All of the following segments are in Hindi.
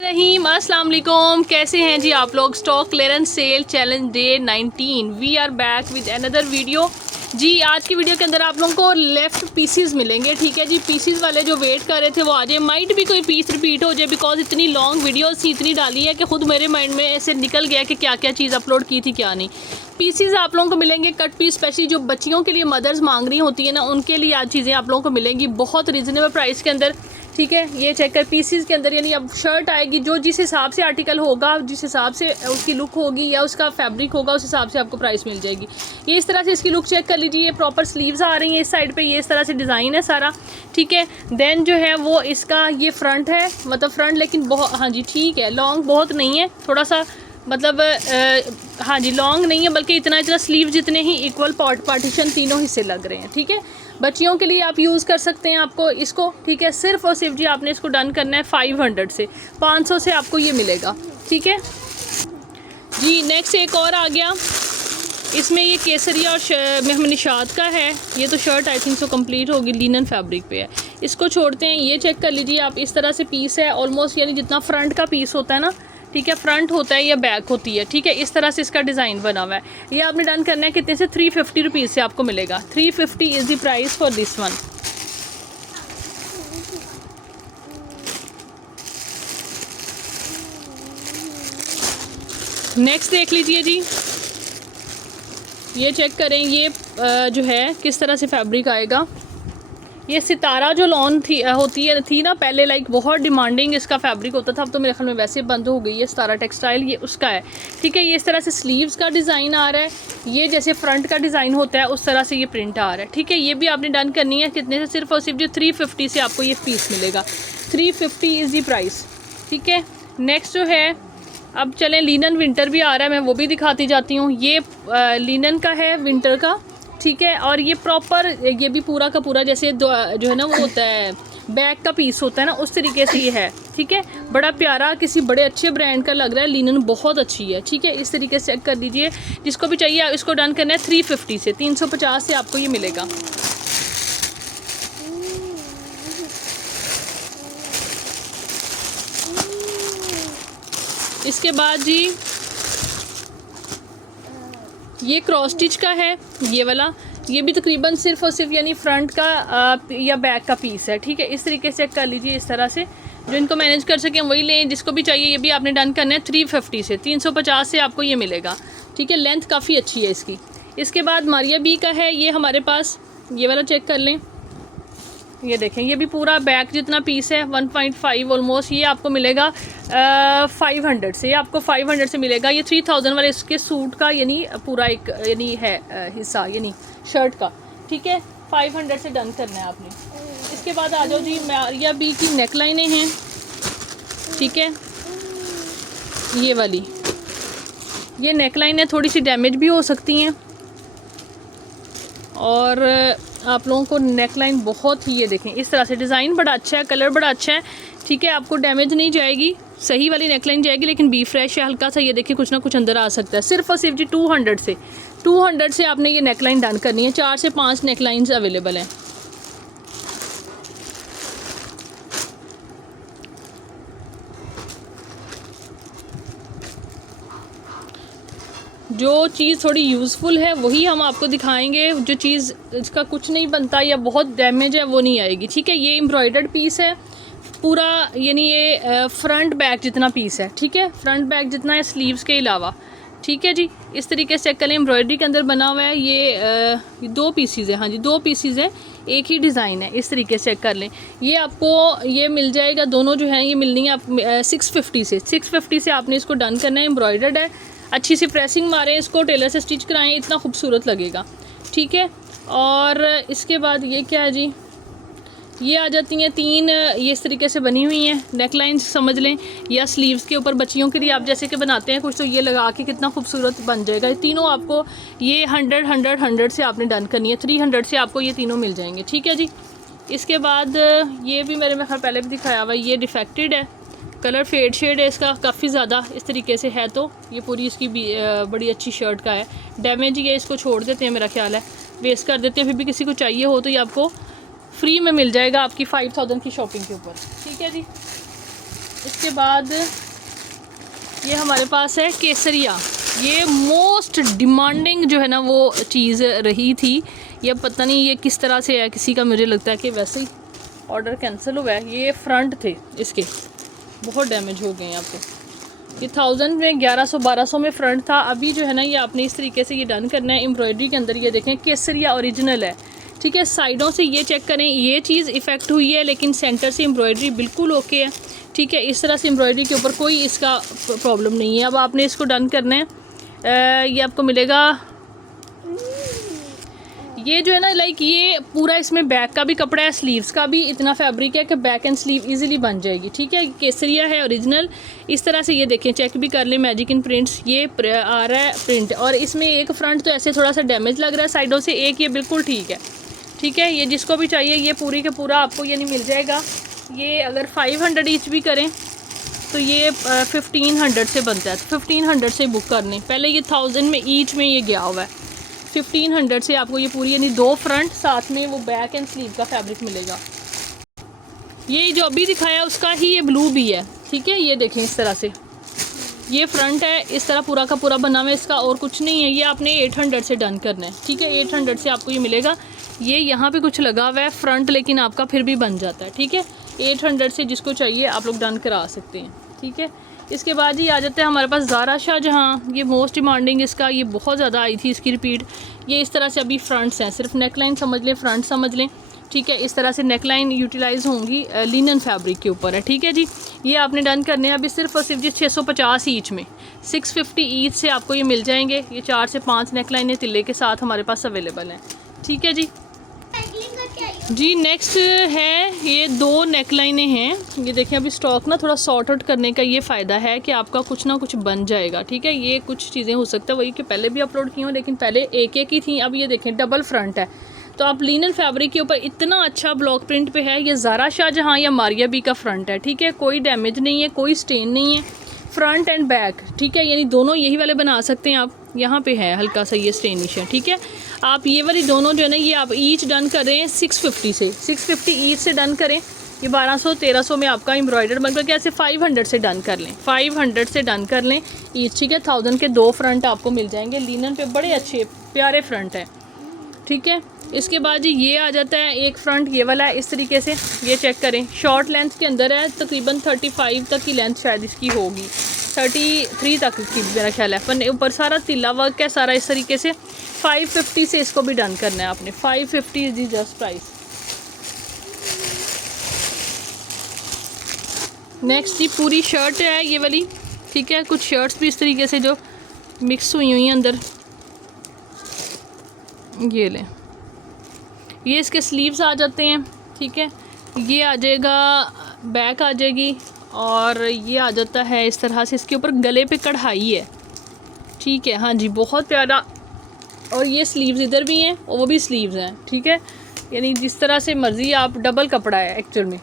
रहीम अस्सलाम वालेकुम, कैसे हैं जी आप लोग। Stock clearance sale challenge day 19 we are back with another video. जी आज की वीडियो के अंदर आप लोगों को लेफ्ट पीसीज मिलेंगे, ठीक है जी। पीसीज वाले जो वेट कर रहे थे वो आ जाए, माइट भी कोई पीस रिपीट हो जाए बिकॉज इतनी लॉन्ग वीडियोस थी, इतनी डाली है कि खुद मेरे माइंड में ऐसे निकल गया कि क्या क्या चीज़ अपलोड की थी क्या नहीं। पीसीज आप लोगों को मिलेंगे कट पीस, स्पेशली जो बच्चियों के लिए मदर्स मांग रही होती है ना, उनके लिए आज चीज़ें आप लोगों को मिलेंगी बहुत रीज़नेबल प्राइस के अंदर, ठीक है। ये चेक कर पीसीज के अंदर, यानी अब शर्ट आएगी जो जिस हिसाब से आर्टिकल होगा, जिस हिसाब से उसकी लुक होगी या उसका फैब्रिक होगा, उस हिसाब से आपको प्राइस मिल जाएगी। ये इस तरह से इसकी लुक चेक कर लीजिए, ये प्रॉपर स्लीव्स आ रही हैं इस साइड पे, ये इस तरह से डिज़ाइन है सारा, ठीक है। देन जो है वो इसका ये फ्रंट है, मतलब फ्रंट लेकिन बहुत, हाँ जी ठीक है, लॉन्ग बहुत नहीं है, थोड़ा सा मतलब हाँ जी लॉन्ग नहीं है, बल्कि इतना इतना स्लीव जितने ही इक्वल पार्टीशन तीनों हिस्से लग रहे हैं, ठीक है। बच्चियों के लिए आप यूज़ कर सकते हैं आपको इसको, ठीक है। सिर्फ और सिर्फ जी आपने इसको डन करना है 500 से, 500 से आपको ये मिलेगा, ठीक है जी। नेक्स्ट एक और आ गया, इसमें ये केसरिया और महम निशात का है। ये तो shirt I think so complete होगी, लिनन फैब्रिक पे है। इसको छोड़ते हैं, ये चेक कर लीजिए आप, इस तरह से पीस है ऑलमोस्ट, यानी जितना फ्रंट का पीस होता है ना, ठीक है, फ्रंट होता है या बैक होती है, ठीक है। इस तरह से इसका डिज़ाइन बना हुआ है। ये आपने डन करना है कितने से, 350 रुपीज़ से आपको मिलेगा। 350 is the price for this one. Next देख लीजिए जी, ये चेक करें, ये जो है किस तरह से फैब्रिक आएगा। ये सितारा जो लॉन थी ना पहले, लाइक बहुत डिमांडिंग इसका फैब्रिक होता था, अब तो मेरे ख्याल में वैसे बंद हो गई है। सितारा टेक्सटाइल ये उसका है, ठीक है। ये इस तरह से स्लीव्स का डिज़ाइन आ रहा है, ये जैसे फ्रंट का डिज़ाइन होता है उस तरह से ये प्रिंट आ रहा है, ठीक है। ये भी आपने डन करनी है कितने से, सिर्फ और सिर्फ जो 350 से आपको ये पीस मिलेगा। 350 इज़ द प्राइस, ठीक है। नेक्स्ट जो है, अब चलें, लिनन विंटर भी आ रहा है, मैं वो भी दिखाती जाती हूँ। ये लिनन का है विंटर का, ठीक है। और ये प्रॉपर, ये भी पूरा का पूरा जैसे जो है ना वो होता है बैक का पीस होता है ना, उस तरीके से ये है, ठीक है। बड़ा प्यारा, किसी बड़े अच्छे ब्रांड का लग रहा है, लिनन बहुत अच्छी है, ठीक है। इस तरीके से चेक कर लीजिए, जिसको भी चाहिए इसको डन करना है 350 से, 350 से आपको ये मिलेगा। इसके बाद जी ये क्रॉस स्टिच का है, ये वाला, ये भी तकरीबन सिर्फ और सिर्फ यानी फ्रंट का या बैक का पीस है, ठीक है। इस तरीके से कर लीजिए, इस तरह से जो इनको मैनेज कर सकें वही लें, जिसको भी चाहिए। ये भी आपने डन करना है 350 से, 350 से आपको ये मिलेगा, ठीक है। लेंथ काफ़ी अच्छी है इसकी। इसके बाद मारिया बी का है ये हमारे पास, ये वाला चेक कर लें, ये देखें, ये भी पूरा बैक जितना पीस है, 1.5 ऑलमोस्ट, ये आपको मिलेगा 500 से, ये आपको 500 से मिलेगा। ये 3000 वाले इसके सूट का यानी पूरा एक यानी है हिस्सा, यानी शर्ट का, ठीक है। 500 से डन करना है आपने। इसके बाद आ जाओ जी, मारिया बी की नेक लाइनें हैं, ठीक है। ये वाली ये नेक लाइनें थोड़ी सी डैमेज भी हो सकती हैं, और आप लोगों को नेक लाइन बहुत ही, ये देखें इस तरह से डिज़ाइन बड़ा अच्छा है, कलर बड़ा अच्छा है, ठीक है। आपको डैमेज नहीं जाएगी, सही वाली नेक लाइन जाएगी, लेकिन बी फ्रेश है हल्का सा, ये देखिए कुछ ना कुछ अंदर आ सकता है। सिर्फ और सिर्फ जी 200 से आपने ये नेक लाइन डन करनी है। 4 से 5 नेक लाइन्स अवेलेबल हैं। जो चीज़ थोड़ी यूज़फुल है वही हम आपको दिखाएंगे, जो चीज़ इसका कुछ नहीं बनता या बहुत डैमेज है वो नहीं आएगी, ठीक है। ये एम्ब्रॉयडर्ड पीस है पूरा, यानी ये फ्रंट बैक जितना पीस है, ठीक है। फ्रंट बैक जितना है स्लीव्स के अलावा, ठीक है जी। इस तरीके से चेक करें, एम्ब्रॉयडरी के अंदर बना हुआ है। ये 2 पीसीज है, हाँ जी 2 पीसीज है, एक ही डिज़ाइन है। इस तरीके से चेक कर लें, ये आपको ये मिल जाएगा, दोनों जो हैं ये मिलनी है आप 650 से, 650 से आपने इसको डन करना है। एम्ब्रॉयडर्ड है, अच्छी सी प्रेसिंग मारें, इसको टेलर से स्टिच कराएं, इतना खूबसूरत लगेगा, ठीक है। और इसके बाद ये क्या है जी, ये आ जाती हैं 3, ये इस तरीके से बनी हुई हैं नेक लाइन्स समझ लें, या स्लीव्स के ऊपर बच्चियों के लिए आप जैसे कि बनाते हैं कुछ, तो ये लगा के कितना खूबसूरत बन जाएगा। ये तीनों आपको ये 100 से आपने डन करनी है, 300 से आपको ये तीनों मिल जाएंगे, ठीक है जी। इसके बाद ये भी मेरे में पहले भी दिखाया हुआ, ये डिफेक्टेड है, कलर फेड शेड है इसका काफ़ी ज़्यादा, इस तरीके से है। तो ये पूरी इसकी बड़ी अच्छी शर्ट का है, डैमेज ये, इसको छोड़ देते हैं, मेरा ख्याल है वेस्ट कर देते हैं। फिर भी किसी को चाहिए हो तो ये आपको फ्री में मिल जाएगा आपकी 5000 की शॉपिंग के ऊपर, ठीक है जी। इसके बाद ये हमारे पास है केसरिया। ये मोस्ट डिमांडिंग जो है ना वो चीज़ रही थी। ये पता नहीं ये किस तरह से है, किसी का मुझे लगता है कि वैसे ही ऑर्डर कैंसिल हुआ है। ये फ्रंट थे इसके, बहुत डैमेज हो गए हैं आपको। ये 1000 में 1100-1200 में फ्रंट था। अभी जो है ना ये आपने इस तरीके से ये डन करना है एम्ब्रॉयडरी के अंदर। ये देखें केसरिया ओरिजिनल है, ठीक है। साइडों से ये चेक करें, ये चीज़ इफ़ेक्ट हुई है लेकिन सेंटर से एम्ब्रॉयडरी बिल्कुल ओके है, ठीक है। इस तरह से एम्ब्रॉयडरी के ऊपर कोई इसका प्रॉब्लम नहीं है। अब आपने इसको डन करना है। ये आपको मिलेगा, ये जो है ना लाइक ये पूरा इसमें बैक का भी कपड़ा है, स्लीव्स का भी इतना फैब्रिक है कि बैक एंड स्लीव इजीली बन जाएगी, ठीक है। केसरिया है ओरिजिनल। इस तरह से ये देखें, चेक भी कर लें मैजिक इन प्रिंट्स। ये आ रहा है प्रिंट, और इसमें एक फ्रंट तो ऐसे थोड़ा सा डैमेज लग रहा है साइडों से, एक ये बिल्कुल ठीक है, ठीक है। ये जिसको भी चाहिए ये पूरी के पूरा आपको यानी मिल जाएगा। ये अगर 500 ईच भी करें तो ये 1500 से बनता है, तो 1500 से बुक कर लें। पहले ये 1000 में ईच में ये गया हुआ है, 1500 से आपको ये पूरी यानी 2 फ्रंट साथ में वो बैक एंड स्लीव का फैब्रिक मिलेगा। ये जो अभी दिखाया उसका ही ये ब्लू भी है, ठीक है। ये देखें इस तरह से ये फ्रंट है, इस तरह पूरा का पूरा बना हुआ है, इसका और कुछ नहीं है। ये आपने 800 से डन करना है, ठीक है। 800 से आपको ये मिलेगा। ये यहाँ पे कुछ लगा हुआ है फ्रंट, लेकिन आपका फिर भी बन जाता है, ठीक है। 800 से जिसको चाहिए आप लोग डन करा सकते हैं, ठीक है। इसके बाद ये आ जाता है हमारे पास ज़ारा शाहजहाँ। ये मोस्ट डिमांडिंग इसका, ये बहुत ज़्यादा आई थी इसकी रिपीट। ये इस तरह से अभी फ्रंट्स हैं, सिर्फ नेकलाइन समझ लें, फ्रंट समझ लें, ठीक है। इस तरह से नेकलाइन यूटिलाइज़ होंगी, लिनन फैब्रिक के ऊपर है, ठीक है जी। ये आपने डन करने हैं अभी सिर्फ और सिर्फ जी 650 ईच में, 650 ईच से आपको ये मिल जाएंगे। ये 4 से 5 नेकलाइनें तिल्ले के साथ हमारे पास अवेलेबल हैं, ठीक है जी। जी नेक्स्ट है, ये 2 नेकलाइनें हैं। ये देखें अभी स्टॉक ना थोड़ा सॉर्ट आउट करने का ये फ़ायदा है कि आपका कुछ ना कुछ बन जाएगा, ठीक है। ये कुछ चीज़ें हो सकता है वही कि पहले भी अपलोड की हों, लेकिन पहले एक ही थी। अब ये देखें डबल फ्रंट है, तो आप लिनन फैब्रिक के ऊपर इतना अच्छा ब्लॉक प्रिंट पे है। ये ज़ारा शाहजहाँ या मारिया बी का फ्रंट है, ठीक है। कोई डैमेज नहीं है, कोई स्टेन नहीं है, फ्रंट एंड बैक, ठीक है। यानी दोनों यही वाले बना सकते हैं आप। यहाँ पे है हल्का सा ये स्टेनिश है, ठीक है। आप ये वाली दोनों जो है ना ये आप ईच डन करें 650 से, 650 ईच से डन करें। ये 1200-1300 में आपका एम्ब्रॉयडर मतलब कैसे 500 से डन कर लें, 500 से डन कर लें ईच, ठीक है। 1000 के 2 फ्रंट आपको मिल जाएंगे लिनन पे, बड़े अच्छे प्यारे फ्रंट है, ठीक है। इसके बाद जी ये आ जाता है एक फ्रंट ये वाला है इस तरीके से। ये चेक करें, शॉर्ट लेंथ के अंदर है, तकरीबन 35 तक की लेंथ शायद इसकी होगी, 33 तक की मेरा ख्याल है। पर ऊपर सारा तिल्ला वर्क है सारा इस तरीके से। 550 से इसको भी डन करना है आपने, 550 is the just price. Next जी पूरी शर्ट है ये वाली, ठीक है। कुछ शर्ट्स भी इस तरीके से जो मिक्स हुई हुई हैं अंदर, ये लें। ये इसके स्लीव्स आ जाते हैं, ठीक है। ये आ जाएगा, बैक आ जाएगी, और ये आ जाता है इस तरह से। इसके ऊपर गले पे कढ़ाई है, ठीक है। हाँ जी बहुत प्यारा। और ये स्लीव्स इधर भी हैं और वो भी स्लीव्स हैं, ठीक है। यानी जिस तरह से मर्ज़ी आप, डबल कपड़ा है एक्चुअल में।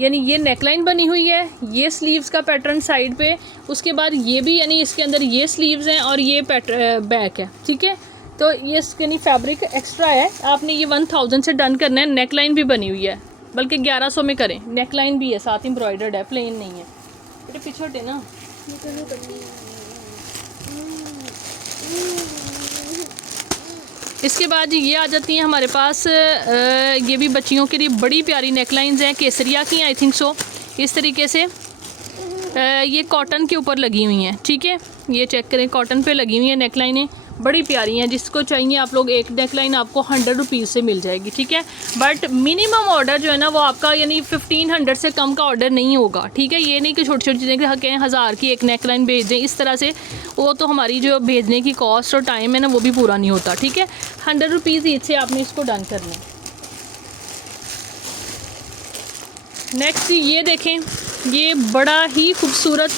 यानी ये नेकलाइन बनी हुई है, ये स्लीव्स का पैटर्न साइड पे, उसके बाद ये भी यानी इसके अंदर ये स्लीव्स हैं और ये बैक है, ठीक है। तो ये यानी फैब्रिक एक्स्ट्रा है। आपने ये 1000 से डन करना है। नेकलाइन भी बनी हुई है, बल्कि 1100 में करें। नेकलाइन भी है साथ, एम्ब्रॉयडर्ड है, प्लेन नहीं है। बेटे पीछे हटे ना। इसके बाद ये आ जाती हैं हमारे पास, ये भी बच्चियों के लिए बड़ी प्यारी नेकलाइंस हैं, केसरिया की आई थिंक सो। इस तरीके से ये कॉटन के ऊपर लगी हुई हैं, ठीक है। ये चेक करें, कॉटन पे लगी हुई हैं नेकलाइनें, बड़ी प्यारी हैं। जिसको चाहिए आप लोग, एक नेकलाइन आपको 100 रुपीज़ से मिल जाएगी, ठीक है। बट मिनिमम ऑर्डर जो है ना वो आपका यानी 1500 से कम का ऑर्डर नहीं होगा, ठीक है। ये नहीं कि छोटी छोटी चीज़ें कि कहें 1000 की एक नेकलाइन भेज दें इस तरह से, वो तो हमारी जो भेजने की कॉस्ट और टाइम है ना वो भी पूरा नहीं होता, ठीक है। 100 रुपीज़ ईच से आपने इसको डन करना है। नेक्स्ट ये देखें, ये बड़ा ही खूबसूरत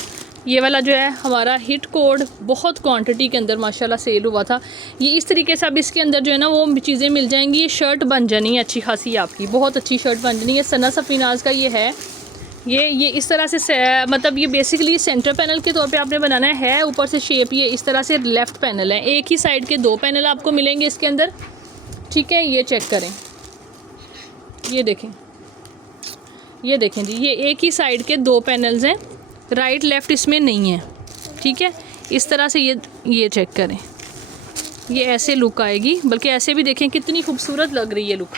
ये वाला जो है हमारा हिट कोड, बहुत क्वांटिटी के अंदर माशाल्लाह सेल हुआ था। ये इस तरीके से अब इसके अंदर जो है ना वो चीज़ें मिल जाएंगी। ये शर्ट बन जानी है अच्छी खासी आपकी, बहुत अच्छी शर्ट बन जानी है। सना सफीनाज का ये है, ये इस तरह से मतलब ये बेसिकली सेंटर पैनल के तौर पे आपने बनाना है। ऊपर से शेप ये इस तरह से लेफ़्ट पैनल है, एक ही साइड के 2 पैनल आपको मिलेंगे इसके अंदर, ठीक है। ये चेक करें, ये देखें, ये देखें जी, ये एक ही साइड के 2 पैनल्स हैं, राइट लेफ़्ट इसमें नहीं है, ठीक है। इस तरह से ये चेक करें, ये ऐसे लुक आएगी, बल्कि ऐसे भी देखें कितनी खूबसूरत लग रही है लुक।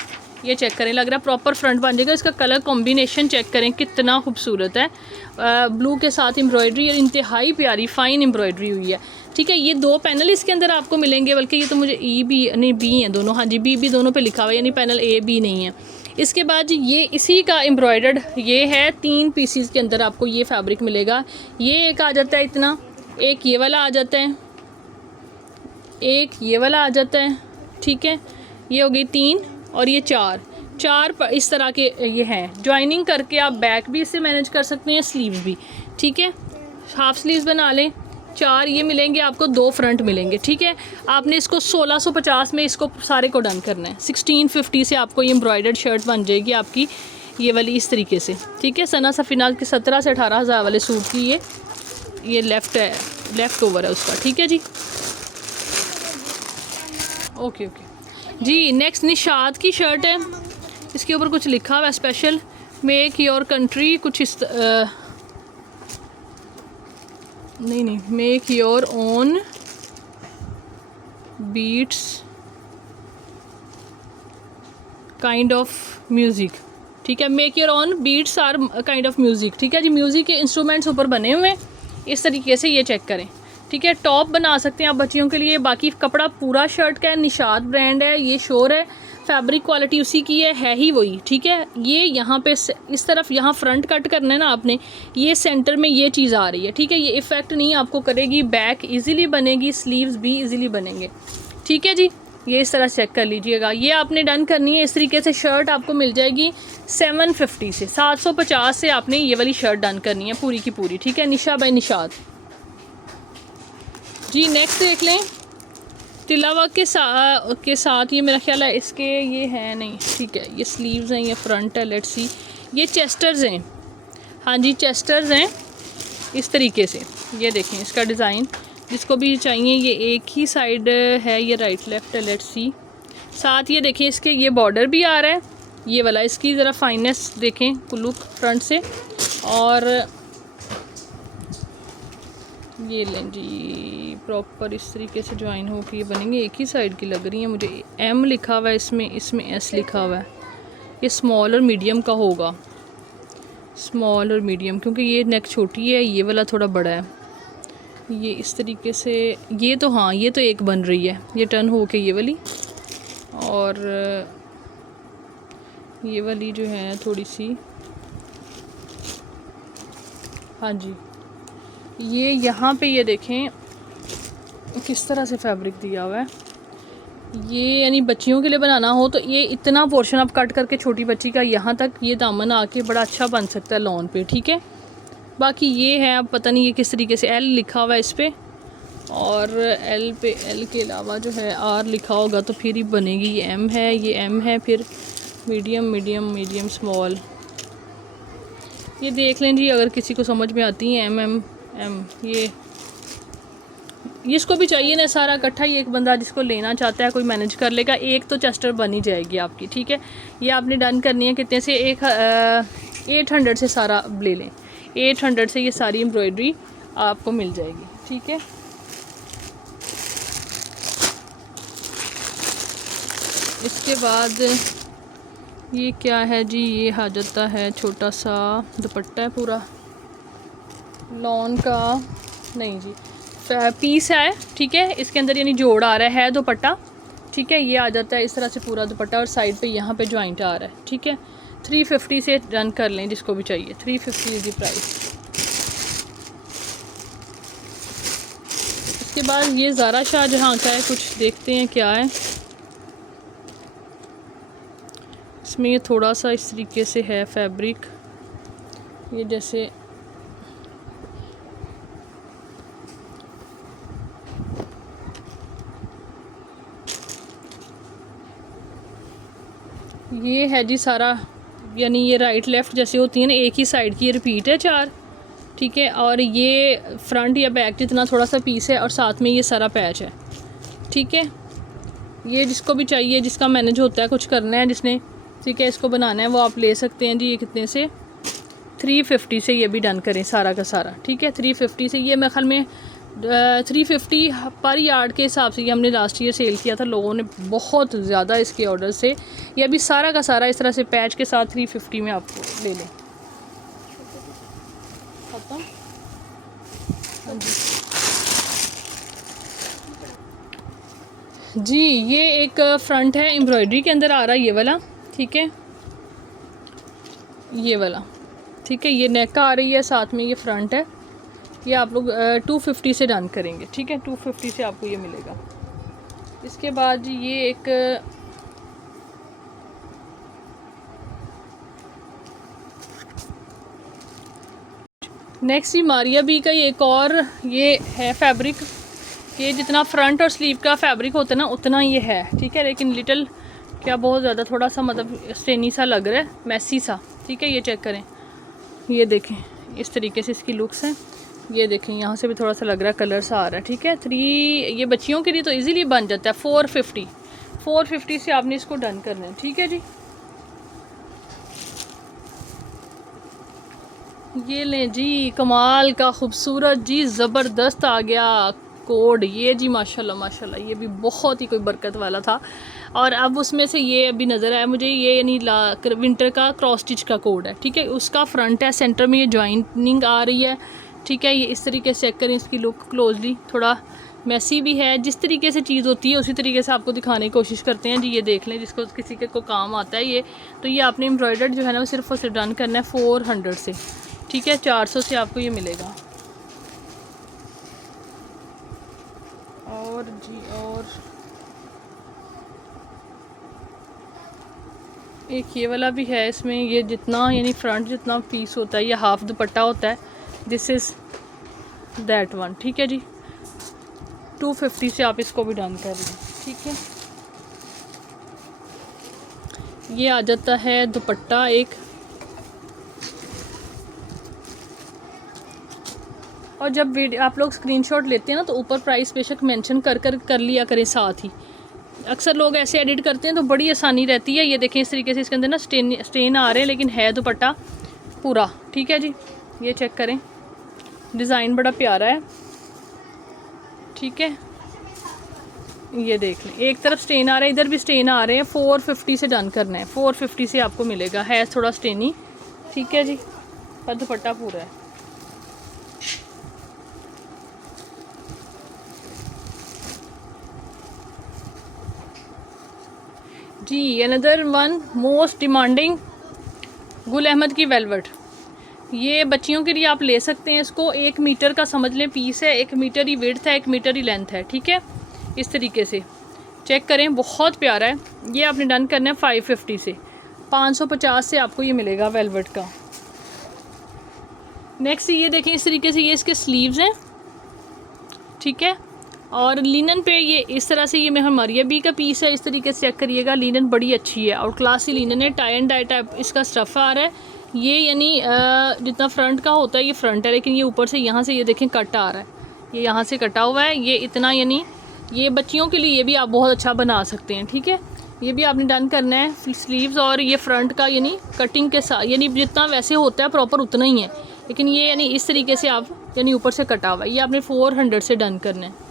ये चेक करें, लग रहा है प्रॉपर फ्रंट बन जाएगा। इसका कलर कॉम्बिनेशन चेक करें कितना खूबसूरत है, ब्लू के साथ एम्ब्रॉयडरी और इंतहाई प्यारी फ़ाइन एम्ब्रॉयडरी हुई है, ठीक है। ये 2 पैनल इसके अंदर आपको मिलेंगे, बल्कि ये तो मुझे ई बी नहीं बी हैं दोनों, हाँ जी बी दोनों पे लिखा हुआ है, यानी पैनल ए बी नहीं है। इसके बाद ये इसी का एम्ब्रॉयडर्ड ये है, 3 पीसीस के अंदर आपको ये फैब्रिक मिलेगा। ये एक आ जाता है इतना, एक ये वाला आ जाता है, एक ये वाला आ जाता है, ठीक है। ये हो गई 3 और ये 4 पर इस तरह के ये हैं। ज्वाइनिंग करके आप बैक भी इससे मैनेज कर सकते हैं, स्लीव्स भी, ठीक है। हाफ स्लीव्स बना लें। 4 ये मिलेंगे आपको, 2 फ्रंट मिलेंगे, ठीक है। आपने इसको 1650 में इसको सारे को डन करना है। 1650 से आपको ये एम्ब्रॉयडर्ड शर्ट बन जाएगी आपकी, ये वाली इस तरीके से, ठीक है। सना सफ़ीना के 17 से 18 हज़ार वाले सूट की ये लेफ़्ट ओवर है उसका, ठीक है जी। ओके जी। नेक्स्ट निशात की शर्ट है, इसके ऊपर कुछ लिखा हुआ है स्पेशल मेक योर कंट्री, कुछ इस नहीं make your own beats kind of music, ठीक है। Make your own beats are kind of music, ठीक है जी। म्यूज़िक के इंस्ट्रूमेंट्स ऊपर बने हुए हैं, इस तरीके से ये चेक करें, ठीक है। टॉप बना सकते हैं आप बच्चियों के लिए। बाकी कपड़ा पूरा शर्ट का है, निशात ब्रांड है, ये श्योर है, फैब्रिक क्वालिटी उसी की है ही वही, ठीक है। ये यहाँ पे इस तरफ यहाँ फ्रंट कट करना है ना आपने, ये सेंटर में ये चीज़ आ रही है, ठीक है। ये इफ़ेक्ट नहीं आपको करेगी, बैक इजीली बनेगी, स्लीव्स भी इजीली बनेंगे, ठीक है जी। ये इस तरह चेक कर लीजिएगा। ये आपने डन करनी है इस तरीके से। शर्ट आपको मिल जाएगी 750 से, 750 से आपने ये वाली शर्ट डन करनी है पूरी की पूरी, ठीक है। निशा बाय निशात जी। नेक्स्ट देख लें, तिलावा के साथ ये मेरा ख्याल है इसके ये है नहीं, ठीक है। ये स्लीव्स हैं, ये फ्रंट है, लेट्स सी। ये चेस्टर्स हैं, हाँ जी चेस्टर्स हैं इस तरीके से। ये देखें इसका डिज़ाइन, जिसको भी चाहिए ये एक ही साइड है, ये राइट लेफ़्ट है, लेट्स सी। साथ ये देखें इसके ये बॉर्डर भी आ रहा है, ये वाला। इसकी ज़रा फाइनेस देखें लुक फ्रंट से, और ये लें जी प्रॉपर इस तरीके से ज्वाइन हो के ये बनेंगे। एक ही साइड की लग रही है मुझे, एम लिखा हुआ है इसमें एस लिखा हुआ है। ये स्मॉल और मीडियम का होगा, स्मॉल और मीडियम, क्योंकि ये नेक छोटी है, ये वाला थोड़ा बड़ा है। ये इस तरीके से, ये तो हाँ ये तो एक बन रही है, ये टर्न हो के ये वाली, और ये वाली जो है थोड़ी सी, हाँ जी। ये यहाँ पे ये देखें किस तरह से फैब्रिक दिया हुआ है। ये यानी बच्चियों के लिए बनाना हो तो ये इतना पोर्शन आप कट करके छोटी बच्ची का यहाँ तक ये दामन आके बड़ा अच्छा बन सकता है लॉन पे, ठीक है। बाकी ये है, अब पता नहीं ये किस तरीके से, एल लिखा हुआ है इस पर, और एल पे एल के अलावा जो है आर लिखा होगा तो फिर ही बनेगी। ये एम है, ये एम है, फिर मीडियम मीडियम मीडियम स्मॉल। ये देख लें जी अगर किसी को समझ में आती है एम एम एम। ये इसको भी चाहिए ना सारा इकट्ठा ही, एक बंदा जिसको लेना चाहता है कोई मैनेज कर लेगा। एक तो चेस्टर बनी जाएगी आपकी, ठीक है। ये आपने डन करनी है कितने से, 800 से सारा ले लें, 800 से ये सारी एम्ब्रॉयडरी आपको मिल जाएगी, ठीक है। इसके बाद ये क्या है जी, ये आ जाता है छोटा सा दुपट्टा है पूरा लॉन का, नहीं जी पीस है, ठीक है। इसके अंदर यानी जोड़ आ रहा है दुपट्टा, ठीक है। ये आ जाता है इस तरह से पूरा दुपट्टा, और साइड पे यहाँ पे जॉइंट आ रहा है, ठीक है। 350 से डन कर लें जिसको भी चाहिए, 350 इज द प्राइस। इसके बाद ये ज़ारा शाहजहाँ का है, कुछ देखते हैं क्या है इसमें। ये थोड़ा सा इस तरीके से है फैब्रिक, ये जैसे ये है जी सारा, यानी ये राइट लेफ़्ट जैसे होती है ना, एक ही साइड की ये रिपीट है 4, ठीक है। और ये फ्रंट या बैक जितना थोड़ा सा पीस है, और साथ में ये सारा पैच है, ठीक है। ये जिसको भी चाहिए, जिसका मैनेज होता है कुछ करना है जिसने, ठीक है, इसको बनाना है वो आप ले सकते हैं जी। ये कितने से, 350 से ये भी डन करें सारा का सारा, ठीक है। 350 से ये मेरे ख्याल में 350 पर यार्ड के हिसाब से ये हमने लास्ट ईयर सेल किया था, लोगों ने बहुत ज़्यादा इसके ऑर्डर से। ये अभी सारा का सारा इस तरह से पैच के साथ 350 में आपको ले लें। हाँ जी, ये एक फ्रंट है एम्ब्रॉयडरी के अंदर आ रहा है ये वाला, ठीक है, ये वाला, ठीक है। ये नेक का आ रही है, साथ में ये फ्रंट है। ये आप लोग 250 से डन करेंगे, ठीक है। 250 से आपको ये मिलेगा। इसके बाद ये एक नेक्स्ट ही मारिया बी का एक और ये है फैब्रिक। ये जितना फ्रंट और स्लीव का फैब्रिक होता है ना उतना ये है, ठीक है, लेकिन लिटिल क्या बहुत ज़्यादा थोड़ा सा मतलब स्टेनी सा लग रहा है, मैसी सा, ठीक है। ये चेक करें, ये देखें इस तरीके से इसकी लुक्स हैं। ये देखें यहाँ से भी थोड़ा सा लग रहा है, कलर सा आ रहा है, ठीक है। 3 ये बच्चियों के लिए तो इजीली बन जाता है। 450 से आपने इसको डन करना है, ठीक है जी। ये लें जी, कमाल का खूबसूरत जी, ज़बरदस्त आ गया कोड। ये जी माशाल्लाह माशाल्लाह, ये भी बहुत ही कोई बरकत वाला था। और अब उसमें से ये अभी नज़र आया मुझे, ये यानी विंटर का क्रॉस स्टिच का कोड है, ठीक है। उसका फ्रंट है, सेंटर में ये जॉइनिंग आ रही है, ठीक है। ये इस तरीके से चेक करें इसकी लुक क्लोजली, थोड़ा मैसी भी है। जिस तरीके से चीज़ होती है उसी तरीके से आपको दिखाने की कोशिश करते हैं जी। ये देख लें, जिसको किसी के को काम आता है ये, तो ये आपने एम्ब्रॉयडर्ड जो है ना वो सिर्फ और सिर्फ डन करना है 400 से, ठीक है। 400 से आपको ये मिलेगा। और जी और एक ये वाला भी है, इसमें ये जितना यानी फ्रंट जितना पीस होता है ये हाफ दुपट्टा होता है। दिस इज़ दैट वन, ठीक है जी। 250 से आप इसको भी डन कर लें, ठीक है। ये आ जाता है दुपट्टा एक, और जब आप लोग स्क्रीनशॉट लेते हैं ना तो ऊपर प्राइस बेशक मेंशन कर लिया करें साथ ही। अक्सर लोग ऐसे एडिट करते हैं तो बड़ी आसानी रहती है। ये देखें इस तरीके से इसके अंदर ना स्टेन आ रहे हैं, लेकिन है दुपट्टा पूरा, ठीक है जी। ये चेक करें, डिज़ाइन बड़ा प्यारा है, ठीक है। ये देख लें, एक तरफ स्टेन आ रहा है, इधर भी स्टेन आ रहे हैं। 450 से डन करना है, 450 से आपको मिलेगा। है थोड़ा स्टेनी, ठीक है जी, पर दुपट्टा पूरा है। जी another one most demanding, Gul Ahmed की वेलवेट। ये बच्चियों के लिए आप ले सकते हैं इसको। 1 मीटर का समझ लें पीस है, 1 मीटर ही विड्थ है, 1 मीटर ही लेंथ है, ठीक है। इस तरीके से चेक करें, बहुत प्यारा है। ये आपने डन करना है 550 से, 550 से आपको ये मिलेगा वेलवेट का। नेक्स्ट ये देखें इस तरीके से, ये इसके स्लीव्स हैं, ठीक है। और लिनन पे ये इस तरह से, ये मेरा मारिया बी का पीस है। इस तरीके से चेक करिएगा, लिनन बड़ी अच्छी है और क्लासी लिनन है। टाई एंड डाई टाइप इसका स्टफ़ आ रहा है। ये यानी जितना फ्रंट का होता है ये फ्रंट है, लेकिन ये ऊपर से यहाँ से ये देखें कट आ रहा है, ये यहाँ से कटा हुआ है। ये इतना यानी ये बच्चियों के लिए ये भी आप बहुत अच्छा बना सकते हैं, ठीक है। ये भी आपने डन करना है स्लीव्स, और ये फ्रंट का यानी कटिंग के साथ, यानी जितना वैसे होता है प्रॉपर उतना ही है, लेकिन ये यानी इस तरीके से आप यानी ऊपर से कटा हुआ है। ये आपने 400 से डन करना है।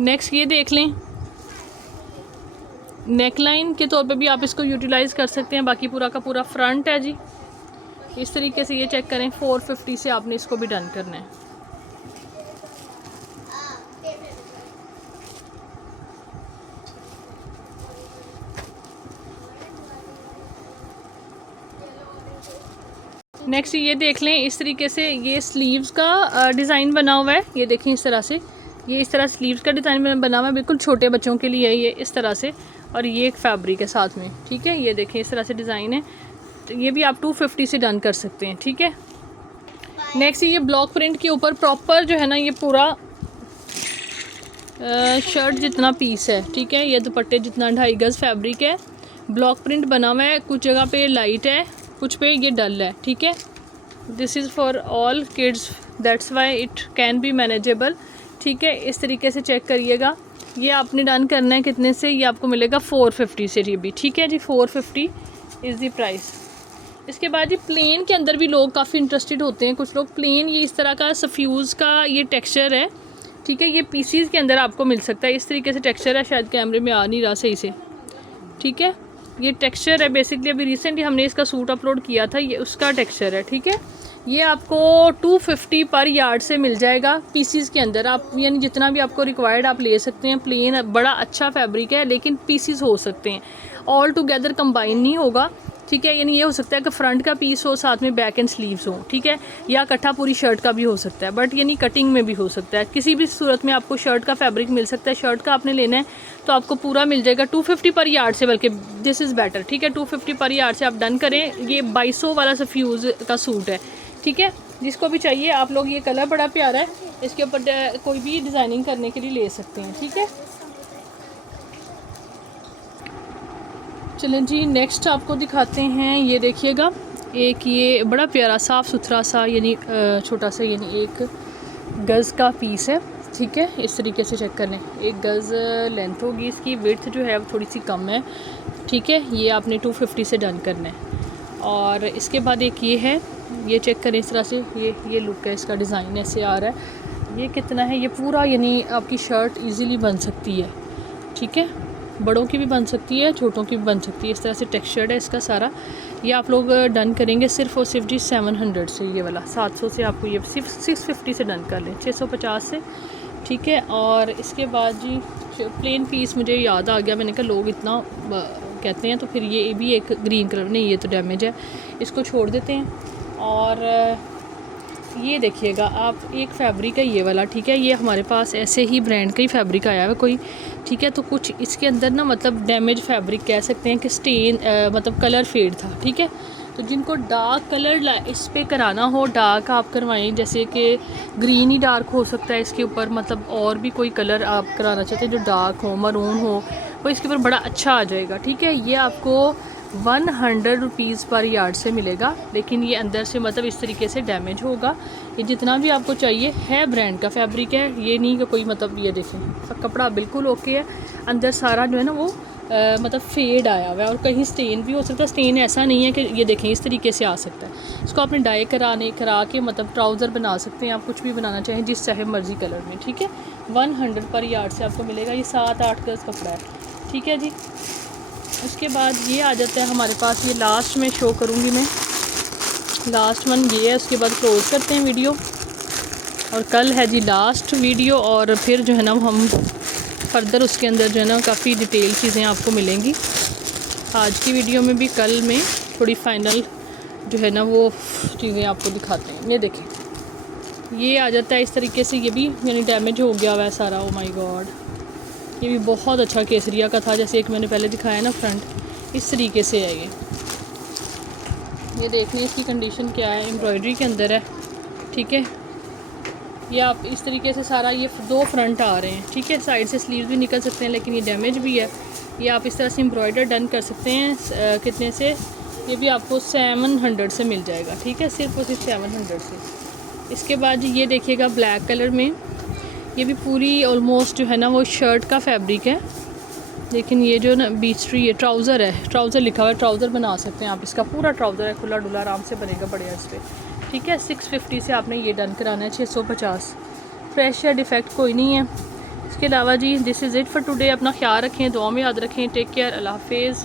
नेक्स्ट ये देख लें, नेकलाइन के तौर पे भी आप इसको यूटिलाइज़ कर सकते हैं। बाकी पूरा का पूरा फ्रंट है जी, इस तरीके से ये चेक करें। 450 से आपने इसको भी डन करना है। नेक्स्ट ये देख लें, इस तरीके से ये स्लीव्स का डिज़ाइन बना हुआ है। ये देखें इस तरह से, ये इस तरह स्लीव्स का डिज़ाइन बना हुआ है, बिल्कुल छोटे बच्चों के लिए है ये इस तरह से। और ये एक फैब्रिक है साथ में, ठीक है। ये देखें इस तरह से डिज़ाइन है, तो ये भी आप 250 से डन कर सकते हैं, ठीक है। नेक्स्ट ये ब्लॉक प्रिंट के ऊपर प्रॉपर जो है ना ये पूरा शर्ट जितना पीस है, ठीक है। ये दुपट्टे जितना 2.5 गज़ फैब्रिक है, ब्लॉक प्रिंट बना हुआ है। कुछ जगह पे लाइट है, कुछ पे ये डल है, ठीक है। This is for all kids, that's why it can be manageable, ठीक है। इस तरीके से चेक करिएगा। ये आपने डन करना है कितने से, ये आपको मिलेगा 450 से। ये भी ठीक है जी, 450 इज़ द प्राइस। इसके बाद ये प्लेन के अंदर भी लोग काफ़ी इंटरेस्टेड होते हैं, कुछ लोग प्लेन, ये इस तरह का सफ्यूज़ का ये टेक्सचर है, ठीक है। ये पीसीज के अंदर आपको मिल सकता है, इस तरीके से टेक्सचर है, शायद कैमरे में आ नहीं रहा सही से, ठीक है। ये टेक्सचर है बेसिकली, अभी रिसेंटली हमने इसका सूट अपलोड किया था, ये उसका टेक्सचर है, ठीक है। ये आपको 250 पर यार्ड से मिल जाएगा पीसीज के अंदर। आप यानी जितना भी आपको रिक्वायर्ड आप ले सकते हैं। प्लेन बड़ा अच्छा फैब्रिक है, लेकिन पीसीज हो सकते हैं, ऑल टुगेदर कंबाइन नहीं होगा, ठीक है। यानी ये हो सकता है कि फ्रंट का पीस हो, साथ में बैक एंड स्लीव्स हो, ठीक है, या इकट्ठा पूरी शर्ट का भी हो सकता है, बट यानी कटिंग में भी हो सकता है। किसी भी सूरत में आपको शर्ट का फैब्रिक मिल सकता है। शर्ट का आपने लेना है तो आपको पूरा मिल जाएगा 250 पर यार्ड से, बल्कि दिस इज़ बेटर, ठीक है। 250 पर यार्ड से आप डन करें। ये 2200 वाला सफ्यूज़ का सूट है, ठीक है। जिसको भी चाहिए आप लोग, ये कलर बड़ा प्यारा है, इसके ऊपर कोई भी डिज़ाइनिंग करने के लिए ले सकते हैं, ठीक है। चलें जी, नेक्स्ट आपको दिखाते हैं। ये देखिएगा, एक ये बड़ा प्यारा साफ़ सुथरा सा, यानी छोटा सा, यानी 1 गज़ का पीस है, ठीक है। इस तरीके से चेक कर लें, 1 गज़ लेंथ होगी इसकी, विड्थ जो है वो थोड़ी सी कम है, ठीक है। ये आपने 250 से डन करना है। और इसके बाद एक ये है, ये चेक करें इस तरह से, ये लुक है इसका, डिज़ाइन ऐसे आ रहा है। ये कितना है, ये पूरा यानी आपकी शर्ट इजीली बन सकती है, ठीक है। बड़ों की भी बन सकती है, छोटों की भी बन सकती है। इस तरह से टेक्सचर्ड है इसका सारा। ये आप लोग डन करेंगे सिर्फ और सिर्फ जी 700 से। ये वाला 700 से आपको ये सिर्फ 650 से डन कर लें, 650 से, ठीक है। और इसके बाद जी प्लेन पीस मुझे याद आ गया, मैंने कहा लोग इतना कहते हैं, तो फिर ये भी एक ग्रीन कलर, नहीं ये तो डैमेज है, इसको छोड़ देते हैं। और ये देखिएगा आप, एक फैब्रिक है ये वाला, ठीक है। ये हमारे पास ऐसे ही ब्रांड का ही फैब्रिक आया है कोई, ठीक है। तो कुछ इसके अंदर ना मतलब डैमेज फैब्रिक कह सकते हैं कि स्टेन मतलब कलर फेड था, ठीक है। तो जिनको डार्क कलर इस पे कराना हो, डार्क आप करवाएं, जैसे कि ग्रीन ही डार्क हो सकता है इसके ऊपर, मतलब और भी कोई कलर आप कराना चाहते हैं जो डार्क हो, मरून हो, वो इसके ऊपर बड़ा अच्छा आ जाएगा, ठीक है। ये आपको 100 रुपीज़ पर यार्ड से मिलेगा, लेकिन ये अंदर से मतलब इस तरीके से डैमेज होगा। ये जितना भी आपको चाहिए है ब्रांड का फैब्रिक है, ये नहीं कि कोई मतलब, ये देखें कपड़ा बिल्कुल ओके है, अंदर सारा जो है ना वो मतलब फेड आया हुआ है, और कहीं स्टेन भी हो सकता है। स्टेन ऐसा नहीं है कि ये देखें इस तरीके से आ सकता है। इसको आपने डाई करा के मतलब ट्राउज़र बना सकते हैं, आप कुछ भी बनाना चाहें जिस चाहे मर्ज़ी कलर में, ठीक है। 100 पर यार्ड से आपको मिलेगा। ये 7-8 गज कपड़ा है, ठीक है जी। उसके बाद ये आ जाता है हमारे पास, ये लास्ट में शो करूँगी मैं, लास्ट वन ये है। उसके बाद क्लोज़ करते हैं वीडियो, और कल है जी लास्ट वीडियो, और फिर जो है ना हम फर्दर उसके अंदर जो है ना काफ़ी डिटेल चीज़ें आपको मिलेंगी। आज की वीडियो में भी, कल में थोड़ी फाइनल जो है ना वो चीज़ें आपको दिखाते हैं। ये देखें, ये आ जाता है इस तरीके से, ये भी यानी डैमेज हो गया हुआ है सारा। ओ माय गॉड, ये भी बहुत अच्छा केसरिया का था, जैसे एक मैंने पहले दिखाया ना फ्रंट, इस तरीके से है ये देखने इसकी कंडीशन क्या है। एम्ब्रॉयडरी के अंदर है, ठीक है। ये आप इस तरीके से सारा, ये 2 फ्रंट आ रहे हैं, ठीक है। साइड से स्लीव्स भी निकल सकते हैं, लेकिन ये डैमेज भी है। ये आप इस तरह से एम्ब्रॉयडर डन कर सकते हैं। कितने से, ये भी आपको 700 से मिल जाएगा, ठीक है, सिर्फ और सिर्फ 700 से। इसके बाद ये देखिएगा ब्लैक कलर में, ये भी पूरी ऑलमोस्ट जो है ना वो शर्ट का फैब्रिक है, लेकिन ये जो ना बीच ट्री, ये ट्राउज़र है, ट्राउज़र लिखा हुआ है, ट्राउज़र बना सकते हैं आप। इसका पूरा ट्राउज़र है, खुला डुला आराम से बनेगा बढ़िया इस पर, ठीक है। 650 से आपने ये डन कराना है, 650। फ्रेश या डिफेक्ट कोई नहीं है। इसके अलावा जी this is it for today. अपना ख्याल रखें, दुआ में याद रखें। टेक केयर, अल्लाह हाफिज़।